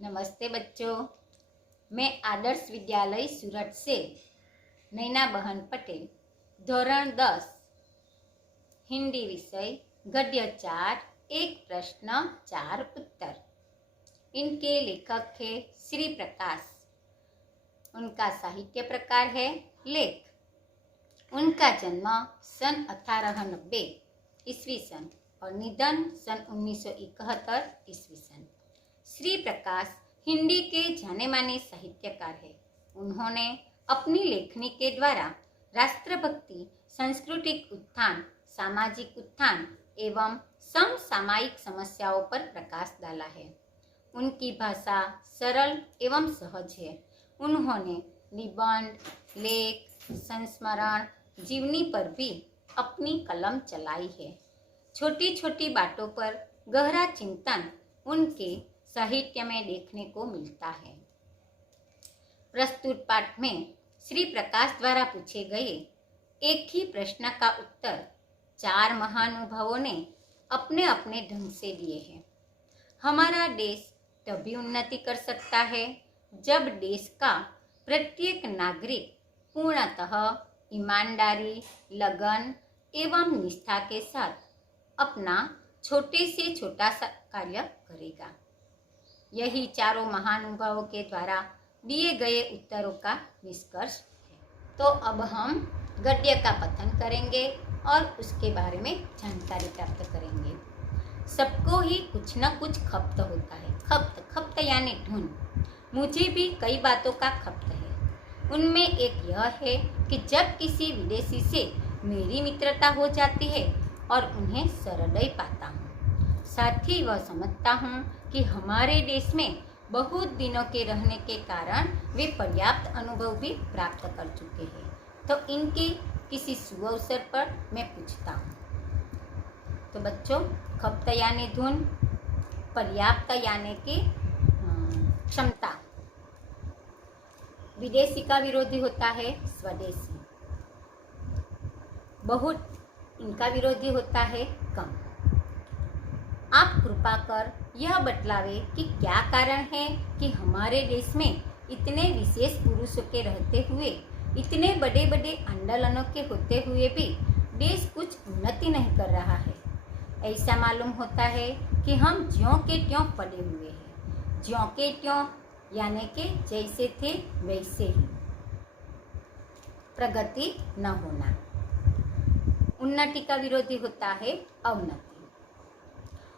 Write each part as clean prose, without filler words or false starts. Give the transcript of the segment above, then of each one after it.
नमस्ते बच्चों, मैं आदर्श विद्यालय सूरत से नैना बहन पटेल धोरण 10 हिंदी विषय गद्य 4 एक प्रश्न 4 उत्तर। इनके लेखक है श्री प्रकाश। उनका साहित्य प्रकार है लेख। उनका जन्म सन 1890 ईस्वी सन और निधन सन 1971 ईस्वी सन। श्री प्रकाश हिंदी के जाने माने साहित्यकार हैं। उन्होंने अपनी लेखनी के द्वारा राष्ट्रभक्ति, सांस्कृतिक उत्थान, सामाजिक उत्थान एवं समसामयिक समस्याओं पर प्रकाश डाला है। उनकी भाषा सरल एवं सहज है। उन्होंने निबंध, लेख, संस्मरण, जीवनी पर भी अपनी कलम चलाई है। छोटी छोटी बातों पर गहरा चिंतन उनके साहित्य में देखने को मिलता है। प्रस्तुत पाठ में श्री प्रकाश द्वारा पूछे गए एक ही प्रश्न का उत्तर 4 महानुभावों ने अपने अपने ढंग से दिए हैं। हमारा देश तभी उन्नति कर सकता है जब देश का प्रत्येक नागरिक पूर्णतः ईमानदारी, लगन एवं निष्ठा के साथ अपना छोटे से छोटा सा कार्य करेगा। यही चारों महानुभावों के द्वारा दिए गए उत्तरों का निष्कर्ष है। तो अब हम गद्य का पठन करेंगे और उसके बारे में जानकारी प्राप्त करेंगे। सबको ही कुछ न कुछ खप्त होता है। खप्त यानी धुन। मुझे भी कई बातों का खप्त है। उनमें एक यह है कि जब किसी विदेशी से मेरी मित्रता हो जाती है और उन्हें सहृदय पाता हूँ, साथ ही वह समझता हूँ कि हमारे देश में बहुत दिनों के रहने के कारण वे पर्याप्त अनुभव भी प्राप्त कर चुके हैं, तो इनके किसी शुभ अवसर पर मैं पूछता हूँ। तो बच्चों, खप्त यानी धुन, पर्याप्त यानी कि क्षमता। विदेशी का विरोधी होता है स्वदेशी। बहुत इनका विरोधी होता है कम। आप कृपा कर यह बतलावे कि क्या कारण है कि हमारे देश में इतने विशेष पुरुषों के रहते हुए, इतने बड़े बड़े आंदोलनों के होते हुए भी देश कुछ उन्नति नहीं कर रहा है। ऐसा मालूम होता है कि हम ज्यों के त्यों पड़े हुए हैं। ज्यों के त्यों यानी कि जैसे थे वैसे ही, प्रगति न होना। उन्नति का विरोधी होता है अवनति।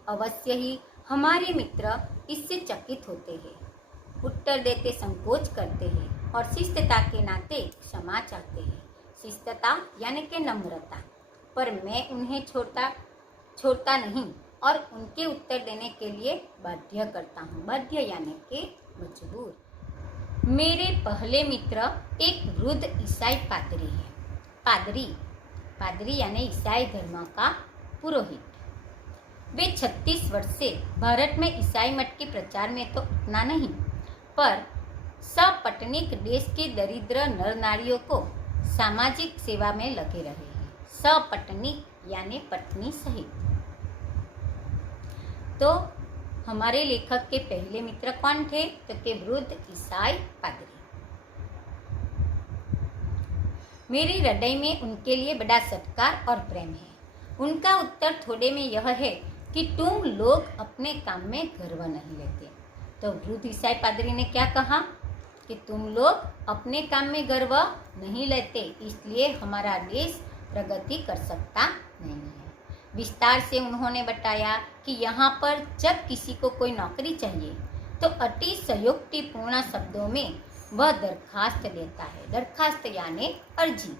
अवश्य ही हमारे मित्र इससे चकित होते हैं, उत्तर देते संकोच करते हैं और शिष्टता के नाते क्षमा चाहते हैं। शिष्टता यानी कि नम्रता। पर मैं उन्हें छोड़ता नहीं और उनके उत्तर देने के लिए बाध्य करता हूँ। बाध्य यानी कि मजबूर। मेरे पहले मित्र एक वृद्ध ईसाई पादरी है। पादरी यानी ईसाई धर्म का पुरोहित। वे 36 वर्ष से भारत में ईसाई मत के प्रचार में तो उतना नहीं, पर सपत्नीक देश के दरिद्र नर नारियों को सामाजिक सेवा में लगे रहे हैं। सपत्नीक यानी पत्नी सहित। तो हमारे लेखक के पहले मित्र कौन थे? तो के वृद्ध ईसाई पादरी। मेरे हृदय में उनके लिए बड़ा सत्कार और प्रेम है। उनका उत्तर थोड़े में यह है कि तुम लोग अपने काम में गर्व नहीं लेते। तो वृद्ध ईसाई पादरी ने क्या कहा कि तुम लोग अपने काम में गर्व नहीं लेते, इसलिए हमारा देश प्रगति कर सकता नहीं है। विस्तार से उन्होंने बताया कि यहाँ पर जब किसी को कोई नौकरी चाहिए तो अति संयुक्तिपूर्ण शब्दों में वह दरखास्त देता है। दरखास्त यानी अर्जी।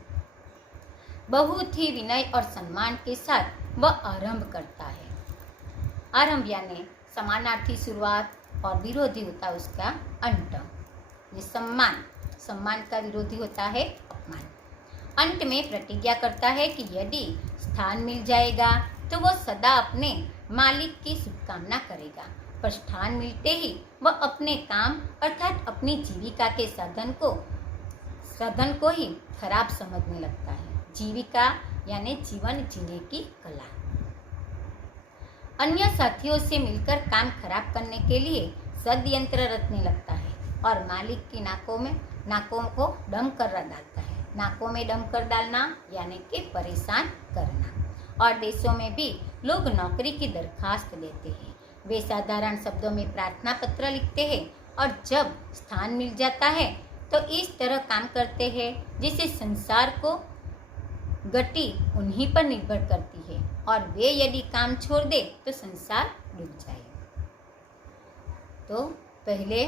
बहुत ही विनय और सम्मान के साथ वह आरंभ करता है। आरंभ यानी समानार्थी शुरुआत और विरोधी होता है उसका अंत। ये सम्मान का विरोधी होता है अपमान। अंत में प्रतिज्ञा करता है कि यदि स्थान मिल जाएगा तो वह सदा अपने मालिक की शुभकामना करेगा, पर स्थान मिलते ही वह अपने काम अर्थात अपनी जीविका के साधन को ही खराब समझने लगता है। जीविका यानी जीवन जीने की कला। अन्य साथियों से मिलकर काम खराब करने के लिए षड्यंत्र रचने लगता है और मालिक की नाकों को दम कर डालता है। नाकों में दम कर डालना यानी कि परेशान करना। और देशों में भी लोग नौकरी की दरखास्त देते हैं। वे साधारण शब्दों में प्रार्थना पत्र लिखते हैं और जब स्थान मिल जाता है तो इस तरह काम करते हैं जिससे संसार को गति उन्हीं पर निर्भर करती है और वे यदि काम छोड़ दे तो संसार डूब जाए। तो पहले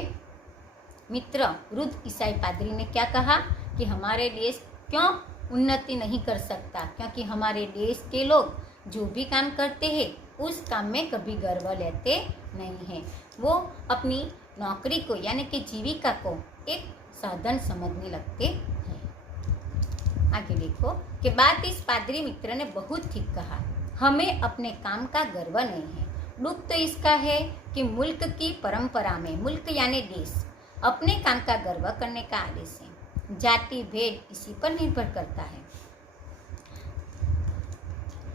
मित्र रुद्र ईसाई पादरी ने क्या कहा कि हमारे देश क्यों उन्नति नहीं कर सकता, क्योंकि हमारे देश के लोग जो भी काम करते हैं उस काम में कभी गर्व लेते नहीं हैं। वो अपनी नौकरी को यानी कि जीविका को एक साधन समझने लगते हैं। आगे देखो कि बात इस पादरी मित्र ने बहुत ठीक कहा, हमें अपने काम का गर्व नहीं है। दुख तो इसका है कि मुल्क की परंपरा में, मुल्क यानी देश, अपने काम का गर्व करने का आदेश है। जाति भेद इसी पर निर्भर करता है।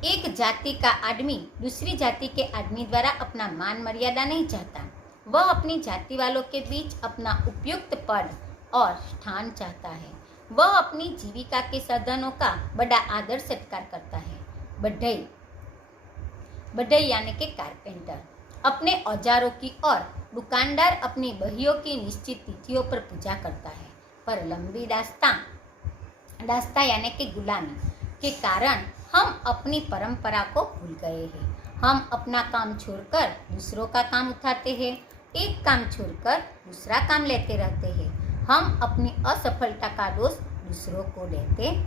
एक जाति का आदमी दूसरी जाति के आदमी द्वारा अपना मान मर्यादा नहीं चाहता। वह अपनी जाति वालों के बीच अपना उपयुक्त पद और स्थान चाहता है। वह अपनी जीविका के साधनों का बड़ा आदर सत्कार करता है। बढ़ई यानी कि कारपेंटर अपने औजारों की और दुकानदार अपनी बहियों की निश्चित तिथियों पर पूजा करता है। पर लंबी दास्ता यानी कि गुलामी के कारण हम अपनी परंपरा को भूल गए हैं। हम अपना काम छोड़कर दूसरों का काम उठाते हैं, एक काम छोड़कर दूसरा काम लेते रहते हैं। हम अपनी असफलता का दोष दूसरों को देते हैं।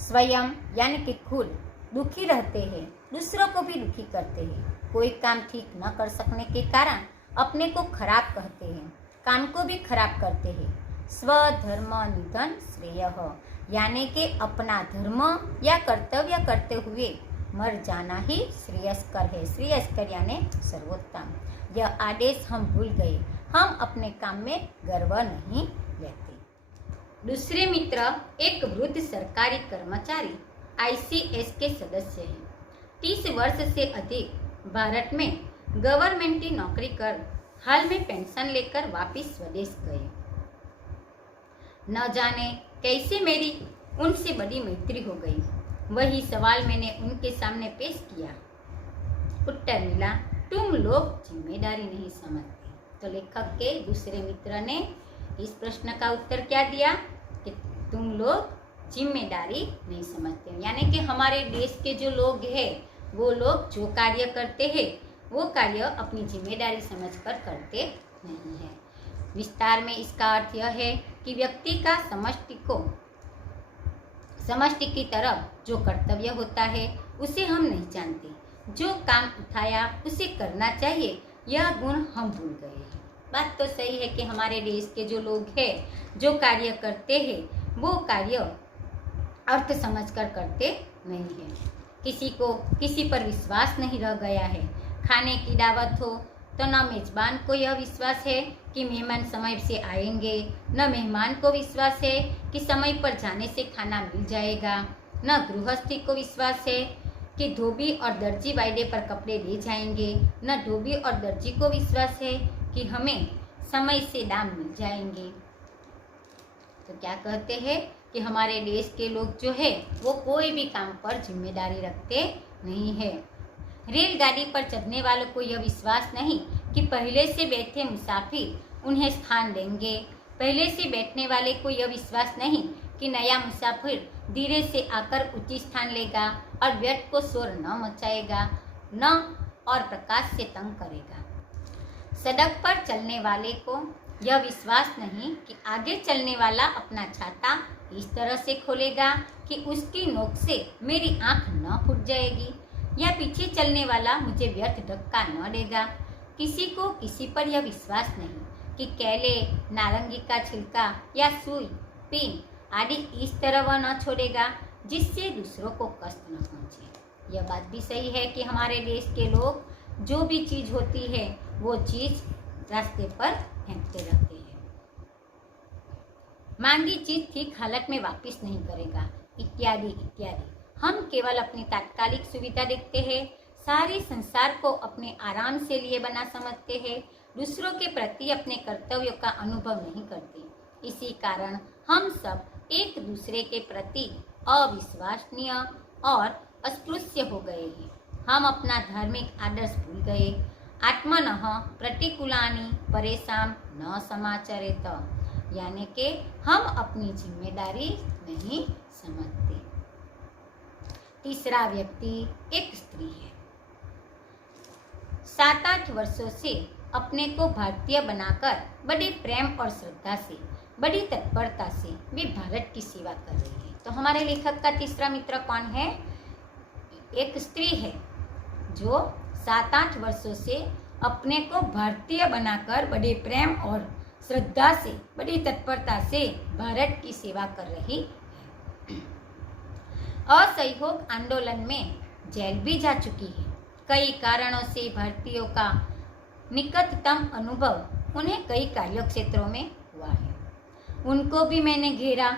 स्वयं यानी कि खुद दुखी रहते हैं, दूसरों को भी दुखी करते हैं। कोई काम ठीक न कर सकने के कारण अपने को खराब कहते हैं, काम को भी खराब करते हैं। स्वधर्म निधन श्रेय यानी कि अपना धर्म या कर्तव्य करते हुए मर जाना ही श्रेयस्कर है। श्रेयस्कर यानी सर्वोत्तम। यह आदेश हम भूल गए। हम अपने काम में गर्व नहीं लेते। दूसरे मित्र एक वृद्ध सरकारी कर्मचारी ICS के सदस्य हैं। 30 वर्ष से अधिक भारत में गवर्नमेंट की नौकरी कर हाल में पेंशन लेकर वापिस स्वदेश गए। न जाने कैसे मेरी उनसे बड़ी मैत्री हो गई। वही सवाल मैंने उनके सामने पेश किया। उत्तर मिला, तुम लोग जिम्मेदारी नहीं समझते। तो लेखक के दूसरे मित्र ने इस प्रश्न का उत्तर क्या दिया कि तुम लोग जिम्मेदारी नहीं समझते, यानी कि हमारे देश के जो लोग हैं वो लोग जो कार्य करते हैं वो कार्य अपनी जिम्मेदारी समझकर करते नहीं हैं। विस्तार में इसका अर्थ यह है कि व्यक्ति का समष्टि की तरफ जो कर्तव्य होता है उसे हम नहीं जानते। जो काम उठाया उसे करना चाहिए, यह गुण हम भूल गए हैं। बात तो सही है कि हमारे देश के जो लोग हैं जो कार्य करते हैं वो कार्य अर्थ समझकर करते नहीं है। किसी को किसी पर विश्वास नहीं रह गया है। खाने की दावत हो तो न मेजबान को यह विश्वास है कि मेहमान समय से आएंगे, न मेहमान को विश्वास है कि समय पर जाने से खाना मिल जाएगा, न गृहस्थी को विश्वास है कि धोबी और दर्जी वायदे पर कपड़े ले जाएंगे, न धोबी और दर्जी को विश्वास है कि हमें समय से दाम मिल जाएंगे। तो क्या कहते हैं कि हमारे देश के लोग जो है वो कोई भी काम पर जिम्मेदारी रखते नहीं है। रेलगाड़ी पर चढ़ने वालों को यह विश्वास नहीं कि पहले से बैठे मुसाफिर उन्हें स्थान देंगे। पहले से बैठने वाले को यह विश्वास नहीं कि नया मुसाफिर धीरे से आकर उचित स्थान लेगा और व्यर्थ को शोर न मचाएगा, न और प्रकाश से तंग करेगा। सड़क पर चलने वाले को यह विश्वास नहीं कि आगे चलने वाला अपना छाता इस तरह से खोलेगा कि उसकी नोक से मेरी आंख न फूट जाएगी, या पीछे चलने वाला मुझे व्यर्थ धक्का न देगा। किसी को किसी पर यह विश्वास नहीं कि केले, नारंगी का छिलका या सुई, पिन आदि इस तरह वह न छोड़ेगा जिससे दूसरों को कष्ट न पहुंचे। यह बात भी सही है कि हमारे देश के लोग जो भी चीज़ होती है वो चीज़ रास्ते पर फेंकते रहते हैं। मांगी चीज ठीक हालत में वापस नहीं करेगा, इत्यादि इत्यादि। हम केवल अपनी तात्कालिक सुविधा देखते हैं, सारे संसार को अपने आराम से लिए बना समझते हैं, दूसरों के प्रति अपने कर्तव्यों का अनुभव नहीं करते। इसी कारण हम सब एक दूसरे के प्रति अविश्वसनीय और अस्पृश्य हो गए हैं। हम अपना धार्मिक आदर्श भूल गए। आत्मनः प्रतिकूलानि परेशान न समाचरेत, यानी कि हम अपनी जिम्मेदारी नहीं समझते। तीसरा व्यक्ति एक स्त्री है। 7-8 वर्षों से अपने को भारतीय बनाकर बड़े प्रेम और श्रद्धा से, बड़ी तत्परता से वे भारत की सेवा कर रही है। तो हमारे लेखक का तीसरा मित्र कौन है? एक स्त्री है जो 7-8 वर्षों से अपने को भारतीय बनाकर बड़े प्रेम और श्रद्धा से, बड़ी तत्परता से भारत की सेवा कर रही है। असहयोग आंदोलन में जेल भी जा चुकी है। कई कारणों से भारतीयों का निकटतम अनुभव उन्हें कई कार्य क्षेत्रों में हुआ है। उनको भी मैंने घेरा।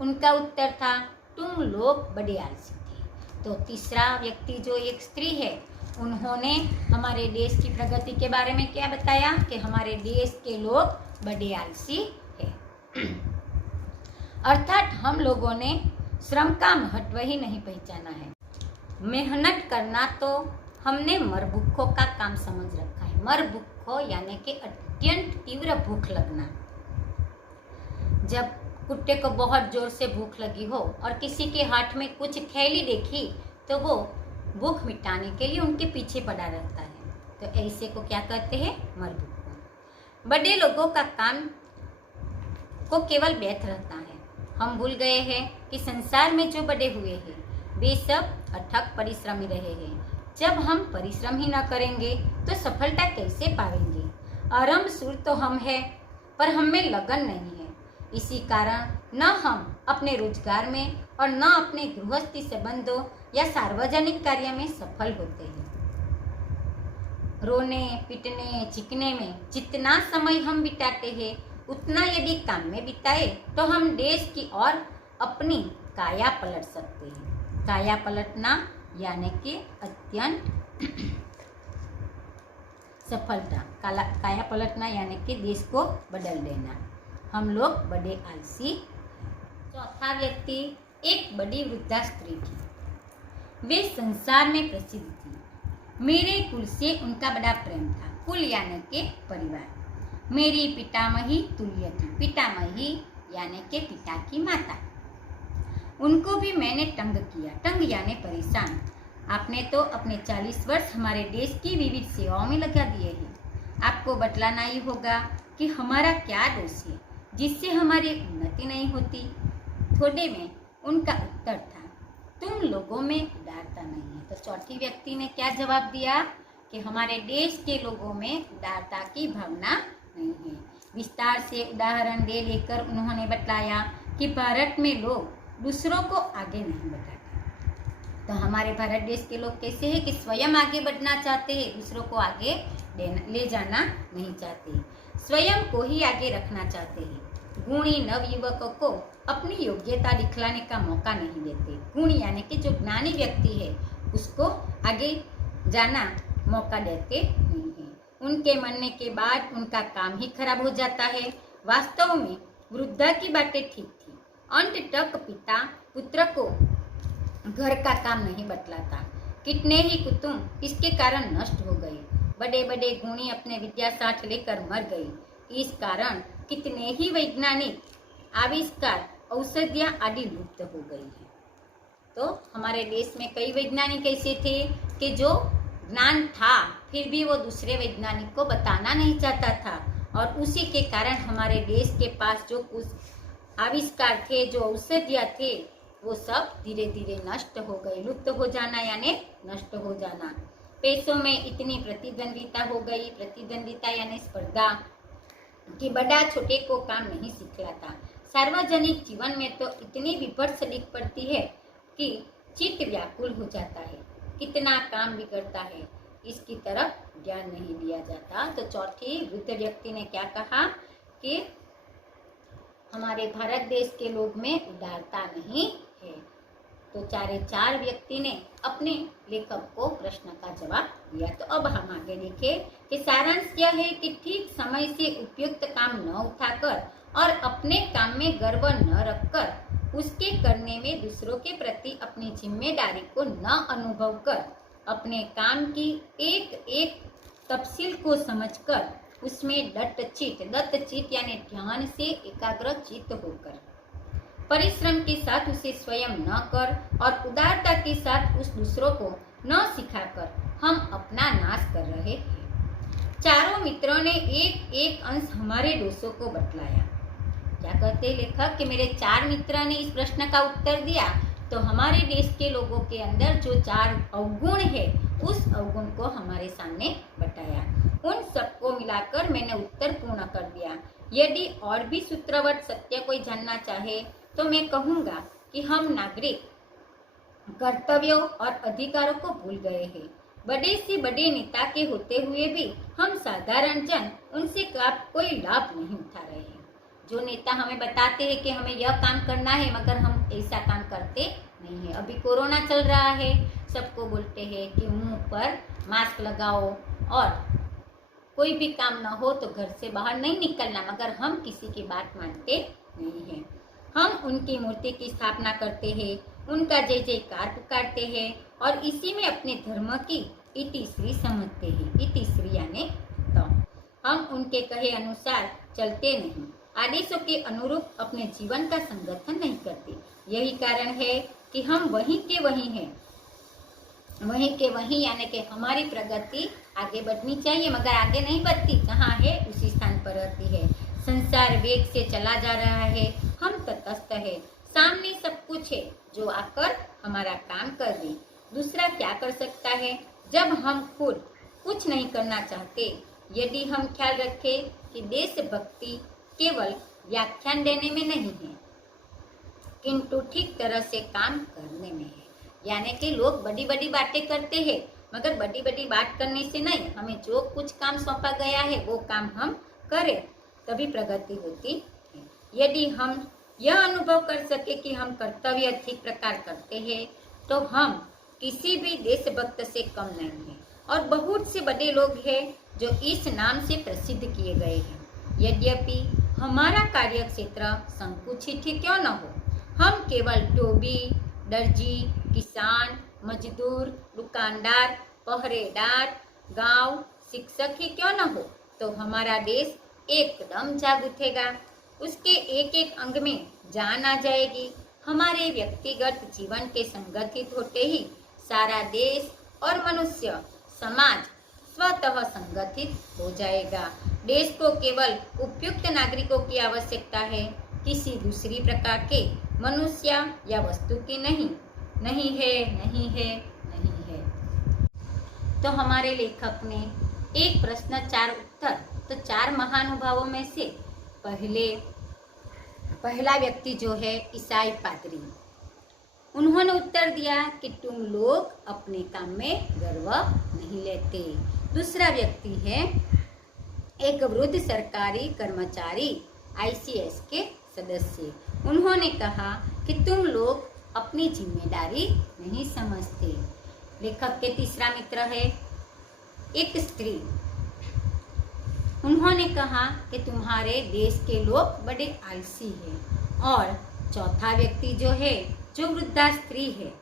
उनका उत्तर था, तुम लोग बड़े आलसी थे। तो तीसरा व्यक्ति जो एक स्त्री है, उन्होंने हमारे देश की प्रगति के बारे में क्या बताया कि हमारे देश के लोग बड़े आलसी हैं। अर्थात हम लोगों ने श्रम का महत्व ही नहीं पहचाना है। मेहनत करना तो हमने मरभूखों का काम समझ रखा है। मरभूखों यानी कि अत्यंत तीव्र भूख लगना। जब कुत्ते को बहुत जोर से भूख लगी हो और किसी के हाथ में कुछ थैली देखी तो वो भूख मिटाने के लिए उनके पीछे पड़ा रहता है। तो ऐसे को क्या कहते हैं? मरभूख। बड़े लोगों का काम को केवल व्यर्थ रहता है। हम भूल गए हैं कि संसार में जो बड़े हुए हैं वे सब अथक परिश्रमी रहे हैं। जब हम परिश्रम ही न करेंगे तो सफलता कैसे पाएंगे? आरंभ सुर तो हम हैं, पर हम में लगन नहीं है। इसी कारण न हम अपने रोजगार में और न अपने गृहस्थी संबंधों या सार्वजनिक कार्य में सफल होते हैं। रोने पीटने चिकने में जितना समय हम बिताते हैं, उतना यदि काम में बिताए तो हम देश की ओर अपनी काया पलट सकते हैं। काया पलटना यानी कि अत्यंत सफलता। काया पलटना यानी कि देश को बदल देना। हम लोग बड़े आलसी। चौथा व्यक्ति एक बड़ी वृद्धा स्त्री थी। वे संसार में प्रसिद्ध थी। मेरे कुल से उनका बड़ा प्रेम था। कुल यानी कि परिवार। मेरी पितामही तुल्य थी। पितामही यानी कि पिता की माता। उनको भी मैंने तंग किया। तंग यानी परेशान। आपने तो अपने 40 वर्ष हमारे देश की विविध सेवाओं में लगा दिए हैं। आपको बतलाना ही होगा कि हमारा क्या दोष है जिससे हमारी उन्नति नहीं होती। थोड़े में उनका उत्तर था, तुम लोगों में उदारता नहीं है। तो चौथी व्यक्ति ने क्या जवाब दिया कि हमारे देश के लोगों में उदारता की भावना नहीं है। विस्तार से उदाहरण दे लेकर उन्होंने बताया कि भारत में लोग दूसरों को आगे नहीं बढ़ाते। तो हमारे भारत देश के लोग कैसे हैं कि स्वयं आगे बढ़ना चाहते हैं, दूसरों को आगे ले जाना नहीं चाहते, स्वयं को ही आगे रखना चाहते हैं। गुणी नवयुवकों को अपनी योग्यता दिखलाने का मौका नहीं देते। गुणी यानी कि जो ज्ञानी व्यक्ति है उसको आगे जाना मौका देते नहीं है। उनके मरने के बाद उनका काम ही खराब हो जाता है। वास्तव में वृद्धा की बातें ठीक थी। अंत तक पिता पुत्र को घर का काम नहीं बतलाता। कितने ही कुटुंब इसके कारण नष्ट हो गए। बड़े बड़े गुणी अपने विद्या साथ लेकर मर गए। इस कारण कितने ही वैज्ञानिक आविष्कार, औषधियाँ आदि लुप्त हो गई है। तो हमारे देश में कई वैज्ञानिक ऐसे थे कि जो ज्ञान था फिर भी वो दूसरे वैज्ञानिक को बताना नहीं चाहता था, और उसी के कारण हमारे देश के पास जो कुछ आविष्कार थे, जो औषधियाँ थे, वो सब धीरे धीरे नष्ट हो गए। लुप्त हो जाना यानी नष्ट हो जाना। पैसों में इतनी प्रतिद्वंदिता हो गई। प्रतिद्वंदिता यानी स्पर्धा, कि बड़ा छोटे को काम नहीं सिखलाता। सार्वजनिक जीवन में तो इतनी विपत्ति दिख पड़ती है कि चित्त व्याकुल हो जाता है। कितना काम बिगड़ता है, इसकी तरफ ध्यान नहीं दिया जाता। तो चौथी वृद्ध व्यक्ति ने क्या कहा कि हमारे भारत देश के लोग में उदारता नहीं है। तो चारे चार व्यक्ति ने अपने लेखक को प्रश्न का जवाब दिया। तो अब हम आगे देखें कि सारांश यह है कि ठीक समय से उपयुक्त काम न उठाकर और अपने काम में गर्व न रखकर उसके करने में दूसरों के प्रति अपनी जिम्मेदारी को न अनुभव कर अपने काम की एक एक तफसील को समझकर उसमें दत्तचित यानी ध्यान से एकाग्रचित होकर परिश्रम के साथ उसे स्वयं न कर और उदारता के साथ उस दूसरों को न सिखाकर हम अपना नाश कर रहे हैं। चारों मित्रों ने एक एक अंश हमारे दोषों को बतलाया। क्या कहते लेखक कि मेरे चार मित्रों ने इस प्रश्न का उत्तर दिया, तो हमारे देश के लोगों के अंदर जो चार अवगुण है उस अवगुण को हमारे सामने बताया। उन सबको मिलाकर मैंने उत्तर पूर्ण कर दिया। यदि और भी सूत्रवत सत्य कोई जानना चाहे तो मैं कहूँगा कि हम नागरिक कर्तव्यों और अधिकारों को भूल गए हैं। बड़े से बड़े नेता के होते हुए भी हम साधारण जन उनसे कोई लाभ नहीं उठा रहे हैं। जो नेता हमें बताते हैं कि हमें यह काम करना है मगर हम ऐसा काम करते नहीं है। अभी कोरोना चल रहा है, सबको बोलते हैं कि मुंह पर मास्क लगाओ और कोई भी काम ना हो तो घर से बाहर नहीं निकलना, मगर हम किसी की बात मानते नहीं हैं। हम उनकी मूर्ति की स्थापना करते हैं, उनका जय जयकार पुकारते हैं और इसी में अपने धर्म की इतिश्री समझते हैं। इतिश्री यानी तो हम उनके कहे अनुसार चलते नहीं, आदेशों के अनुरूप अपने जीवन का संगठन नहीं करते। यही कारण है कि हम वहीं के वहीं हैं, वहीं के वहीं यानी कि हमारी प्रगति आगे बढ़नी चाहिए मगर आगे नहीं बढ़ती, जहाँ है उसी स्थान पर रहती है। संसार वेग से चला जा रहा है, हम तटस्थ है, सामने सब कुछ है जो आकर हमारा काम कर दे। दूसरा क्या कर सकता है जब हम खुद कुछ नहीं करना चाहते? यदि हम ख्याल रखें कि देशभक्ति केवल व्याख्यान देने में नहीं है किंतु ठीक तरह से काम करने में है। यानी कि लोग बड़ी बड़ी बातें करते हैं मगर बड़ी बड़ी बात करने से नहीं, हमें जो कुछ काम सौंपा गया है वो काम हम करें, तभी प्रगति होती है। यदि हम यह अनुभव कर सके कि हम कर्तव्य ठीक प्रकार करते हैं तो हम किसी भी देशभक्त से कम नहीं हैं। और बहुत से बड़े लोग हैं जो इस नाम से प्रसिद्ध किए गए हैं। यद्यपि हमारा कार्य क्षेत्र संकुचित ही क्यों न हो, हम केवल धोबी, दर्जी, किसान, मजदूर, दुकानदार, पहरेदार, गांव शिक्षक ही क्यों न हो, तो हमारा देश एकदम जाग उठेगा। उसके एक एक अंग में जान आ जाएगी। हमारे व्यक्तिगत जीवन के संगठित होते ही सारा देश और मनुष्य समाज स्वतः संगठित हो जाएगा। देश को केवल उपयुक्त नागरिकों की आवश्यकता है, किसी दूसरी प्रकार के मनुष्य या वस्तु की नहीं। नहीं है, नहीं है, नहीं है। तो हमारे लेखक ने एक प्रश्न चार उत्तर, तो चार महानुभावों में से पहला व्यक्ति जो है ईसाई पादरी, उन्होंने उत्तर दिया कि तुम लोग अपने काम में गर्व नहीं लेते। दूसरा व्यक्ति है एक वृद्ध सरकारी कर्मचारी ICS के सदस्य, उन्होंने कहा कि तुम लोग अपनी जिम्मेदारी नहीं समझते। लेखक के तीसरा मित्र है एक स्त्री, उन्होंने कहा कि तुम्हारे देश के लोग बड़े आलसी हैं। और चौथा व्यक्ति जो है जो वृद्धा स्त्री है,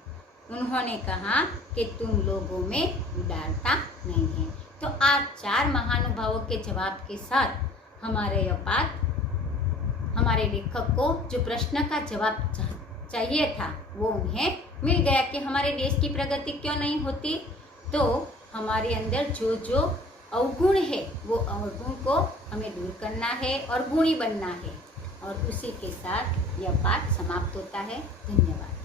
उन्होंने कहा कि तुम लोगों में उदारता नहीं है। तो आज चार महानुभावों के जवाब के साथ हमारे यह पाठ, हमारे लेखक को जो प्रश्न का जवाब चाहिए था वो उन्हें मिल गया कि हमारे देश की प्रगति क्यों नहीं होती। तो हमारे अंदर जो जो अवगुण है वो अवगुण को हमें दूर करना है और गुणी बनना है। और उसी के साथ यह पाठ समाप्त होता है। धन्यवाद।